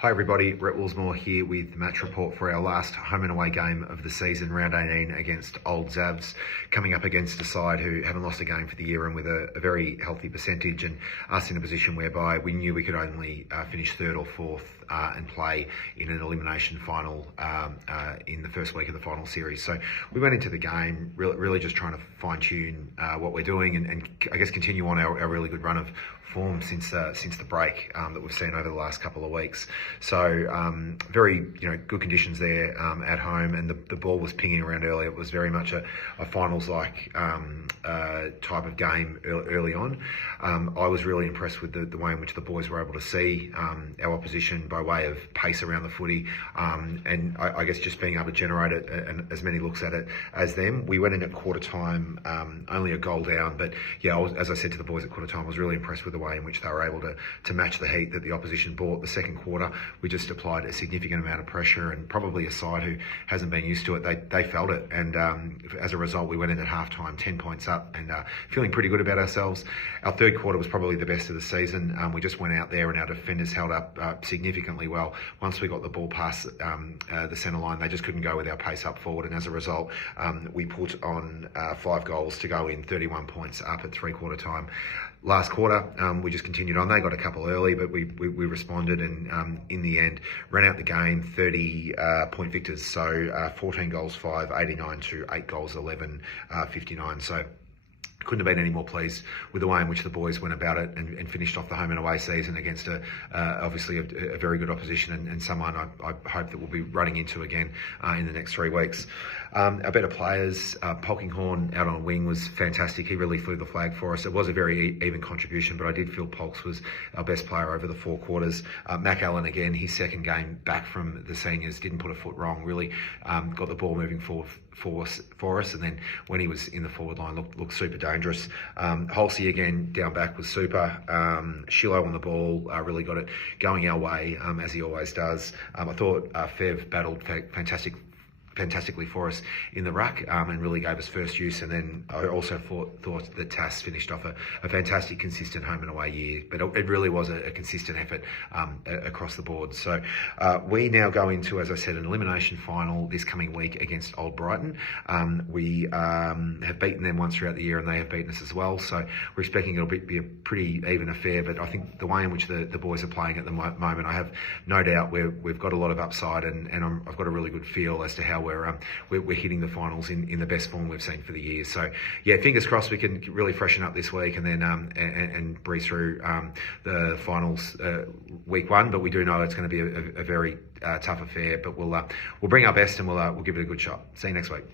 Hi everybody, Rhett here with the match report for our last home and away game of the season, round 18 against Old Zabs, coming up against a side who haven't lost a game for the year and with a very healthy percentage, and us in a position whereby we knew we could only finish third or fourth and play in an elimination final in the first week of the final series. So we went into the game really just trying to fine tune what we're doing and I guess continue on our really good run of form since the break that we've seen over the last couple of weeks. So very good conditions there at home, and the ball was pinging around early. It was very much a finals-like type of game early on. I was really impressed with the way in which the boys were able to see our opposition by way of pace around the footy, and I guess just being able to generate it and as many looks at it as them. We went in at quarter time only a goal down, but yeah, as I said to the boys at quarter time, I was really impressed with the way in which they were able to match the heat that the opposition brought. The second quarter, we just applied a significant amount of pressure, and probably a side who hasn't been used to it, they felt it, and as a result we went in at half-time 10 points up and feeling pretty good about ourselves. Our third quarter was probably the best of the season. We just went out there and our defenders held up significantly well. Once we got the ball past the centre line, they just couldn't go with our pace up forward, and as a result we put on 5 goals to go in 31 points up at three-quarter time. Last quarter, we just continued on. They got a couple early, but we responded, and in the end, ran out the game 30-point victors. So 14 goals 5, 89 to 8 goals 11, 59. So couldn't have been any more pleased with the way in which the boys went about it and finished off the home and away season against obviously a very good opposition, and someone I hope that we'll be running into again in the next 3 weeks. Our better players, Polkinghorne out on wing was fantastic. He really flew the flag for us. It was a very even contribution, but I did feel Polks was our best player over the 4 quarters. Mac Allen again, his second game back from the seniors, didn't put a foot wrong, really got the ball moving forward for us, and then when he was in the forward line looked super dangerous. Halsey again down back was super. Shilo on the ball really got it going our way, as he always does. I thought Fev battled fantastically for us in the ruck and really gave us first use, and then I also thought that Tass finished off a fantastic consistent home and away year, but it really was a consistent effort across the board. So we now go into, as I said, an elimination final this coming week against Old Brighton. We have beaten them once throughout the year and they have beaten us as well, so we're expecting it'll be a pretty even affair, but I think the way in which the boys are playing at the moment, I have no doubt we've got a lot of upside, and I've got a really good feel as to how we're hitting the finals in the best form we've seen for the year. So yeah, fingers crossed we can really freshen up this week and then and breeze through the finals week 1. But we do know it's going to be a very tough affair. But we'll bring our best and we'll give it a good shot. See you next week.